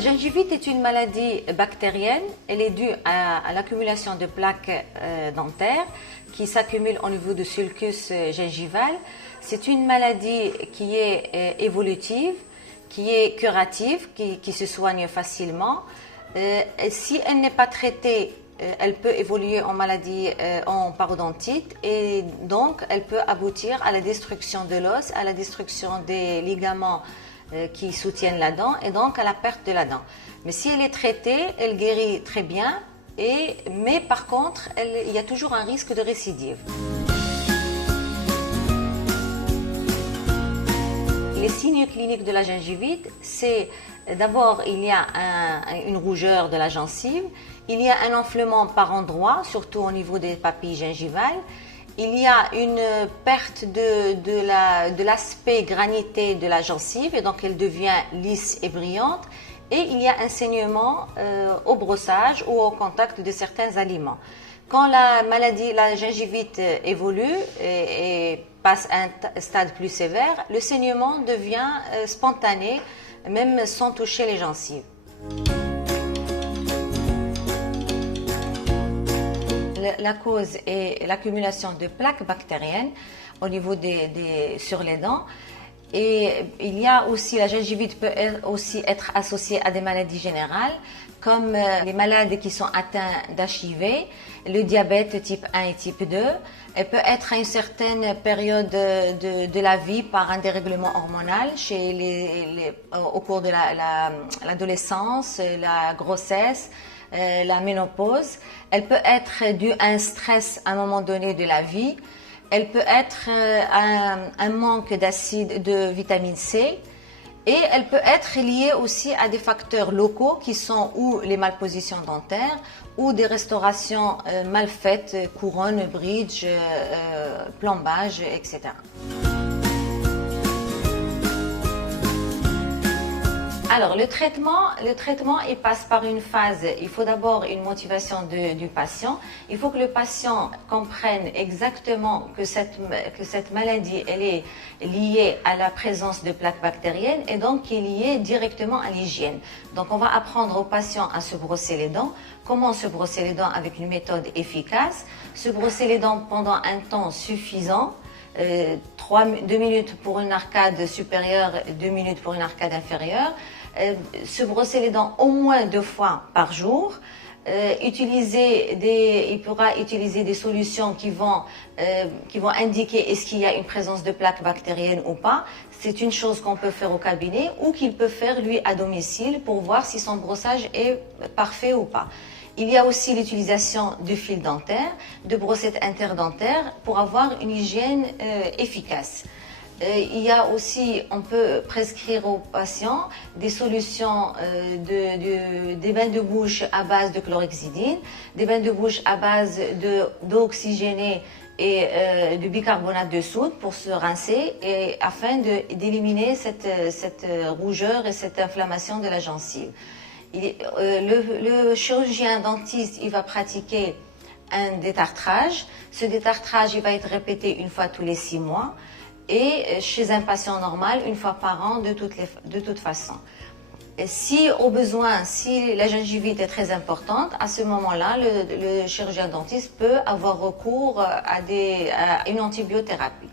La gingivite est une maladie bactérienne. Elle est due à l'accumulation de plaques dentaires qui s'accumulent au niveau du sulcus gingival. C'est une maladie qui est évolutive, qui est curative, qui se soigne facilement. Si elle n'est pas traitée, elle peut évoluer en maladie en parodontite et donc elle peut aboutir à la destruction de l'os, à la destruction des ligaments qui soutiennent la dent et donc à la perte de la dent. Mais si elle est traitée, elle guérit très bien, mais par contre, il y a toujours un risque de récidive. Les signes cliniques de la gingivite, c'est d'abord il y a une rougeur de la gencive, il y a un enflement par endroits, surtout au niveau des papilles gingivales. Il y a une perte de l'aspect granité de la gencive et donc elle devient lisse et brillante. Et il y a un saignement au brossage ou au contact de certains aliments. Quand la gingivite évolue et passe à un stade plus sévère, le saignement devient spontané, même sans toucher les gencives. La cause est l'accumulation de plaques bactériennes au niveau sur les dents. Et il y a aussi, la gingivite peut aussi être associée à des maladies générales, comme les malades qui sont atteints d'HIV, le diabète type 1 et type 2. Elle peut être à une certaine période de la vie par un dérèglement hormonal au cours de l'adolescence, la grossesse, la ménopause. Elle peut être due à un stress à un moment donné de la vie. Elle peut être un manque d'acide de vitamine C et elle peut être liée aussi à des facteurs locaux qui sont ou les malpositions dentaires ou des restaurations mal faites, couronne, bridge, plombage, etc. Alors, le traitement, il passe par une phase. Il faut d'abord une motivation du patient. Il faut que le patient comprenne exactement que cette maladie, elle est liée à la présence de plaques bactériennes et donc qui est liée directement à l'hygiène. Donc, on va apprendre au patient à se brosser les dents. Comment se brosser les dents avec une méthode efficace? Se brosser les dents pendant un temps suffisant. 2 minutes pour une arcade supérieure, 2 minutes pour une arcade inférieure. Se brosser les dents au moins 2 fois par jour. Il pourra utiliser des solutions qui vont indiquer est-ce qu'il y a une présence de plaques bactériennes ou pas. C'est une chose qu'on peut faire au cabinet ou qu'il peut faire lui à domicile pour voir si son brossage est parfait ou pas. Il y a aussi l'utilisation de fils dentaires, de brossettes interdentaires pour avoir une hygiène efficace. Il y a aussi, on peut prescrire aux patients des solutions, des bains de bouche à base de chlorhexidine, des bains de bouche à base d'eau oxygénée et de bicarbonate de soude pour se rincer et afin d'éliminer cette rougeur et cette inflammation de la gencive. Le chirurgien dentiste, il va pratiquer un détartrage. Ce détartrage, il va être répété une fois tous les 6 mois et chez un patient normal, une fois par an de toute façon. Et si au besoin, si la gingivite est très importante, à ce moment-là, le chirurgien dentiste peut avoir recours à une antibiothérapie.